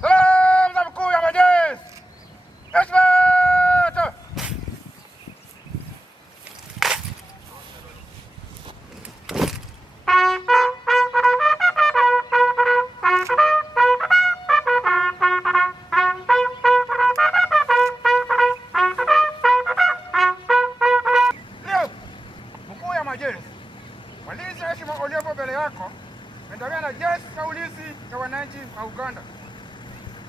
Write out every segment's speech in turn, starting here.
Salamu za mkuu ya majeshi. Leo mkuu ya majeshi, walinzi heshima waliopo mbele yako endelea na jeshi la ulinzi ya wananchi wa Uganda.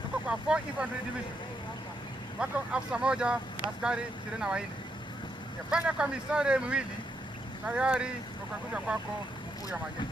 Tuko kwa 4 Infantry Division. Wako afisa moja, askari 24. Yapanga kwa mistari miwili tayari kukakuja kwako mkuu ya majeshi.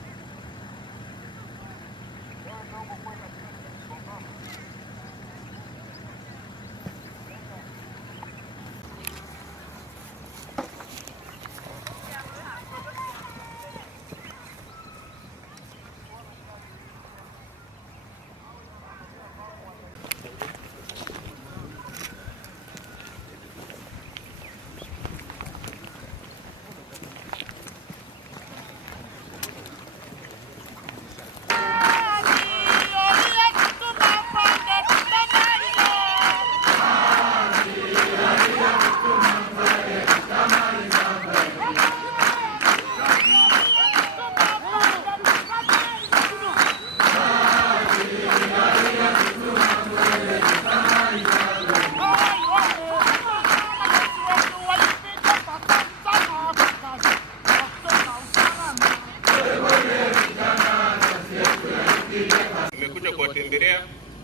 Nimekuja kuwatembelea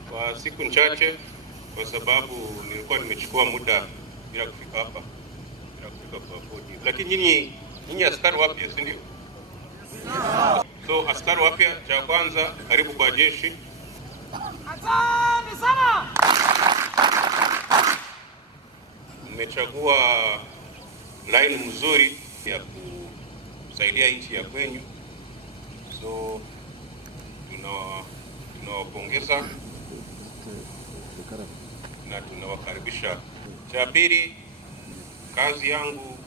kwa siku chache kwa sababu nilikuwa nimechukua muda bila kufika hapa, bila kufika kwa bodi. Lakini nyinyi askari wapya, si ndio? So askari wapya, cha kwanza karibu kwa jeshi. Asante sana. Mmechagua line mzuri ya kusaidia nchi ya kwenyu. So tunawapongeza na tunawakaribisha. Cha pili, kazi yangu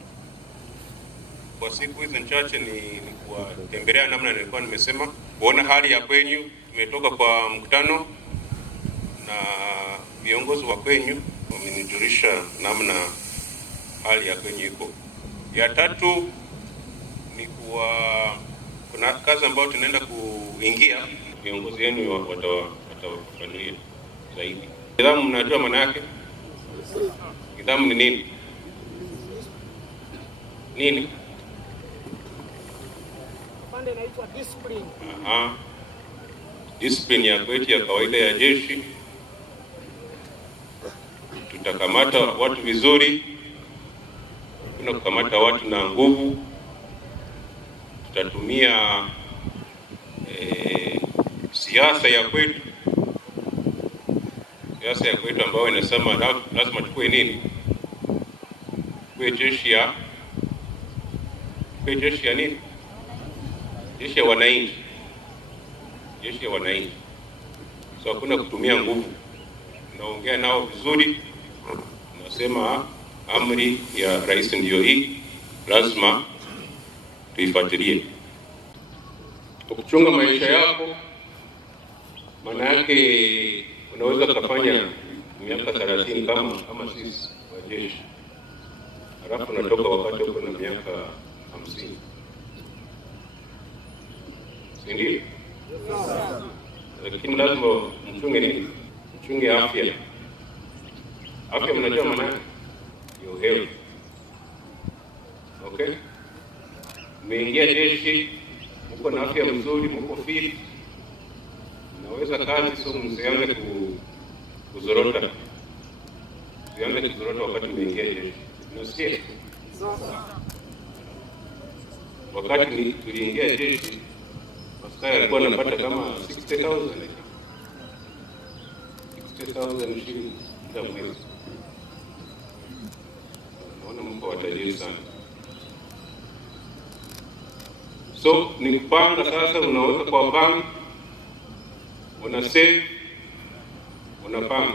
kwa siku hizi chache ni kuwatembelea, namna nilikuwa nimesema, kuona hali ya kwenyu. Tumetoka kwa mkutano na viongozi wa kwenyu, wamenijulisha namna hali ya kwenyu iko. Ya tatu ni kuna kazi ambayo tunaenda kuingia, viongozi wenu watawafafanulia zaidi. Nidhamu, mnajua maana yake? Nidhamu ni nini? Nini? Pande inaitwa discipline. Discipline ya kwetu ya kawaida ya jeshi. Tutakamata watu vizuri, kuna kukamata watu na nguvu. Tutatumia siasa ya kwetu, ambayo inasema lazima tukue nini? Tukue jeshi ya nini? Jeshi ya wananchi. Jeshi ya wananchi. So hakuna kutumia nguvu. Tunaongea nao vizuri. Tunasema amri ya rais ndio hii, lazima tuifuatilie. Kuchunga maisha yako, maana yake unaweza kufanya miaka 30 kama sisi wa jeshi, halafu unatoka wakati uko na miaka 50, si ndio? Lakini lazima mchunge nini? Mchunge afya. Afya mnajua maana yake? Your health. Okay? Mmeingia jeshi, mko na afya nzuri, mko fit, naweza kazi, so msianze kuzorota. Msianze kuzorota wakati mmeingia jeshi. Unasikia? Wakati tuliingia jeshi, askari alikuwa anapata kama 60,000 shilingi kila mwezi. Naona mko watajiri sana. So ni kupanga sasa, unaweka kwa bank, una save, unapanga.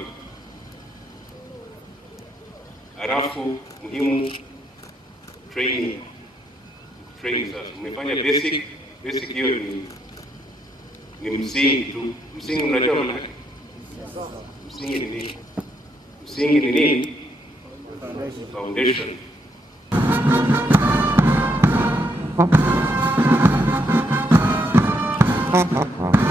Halafu muhimu training sasa. Umefanya basic hiyo ni ni msingi tu. Msingi mnajua maana yake? Msingi ni nini? Msingi ni nini? Foundation. Foundation.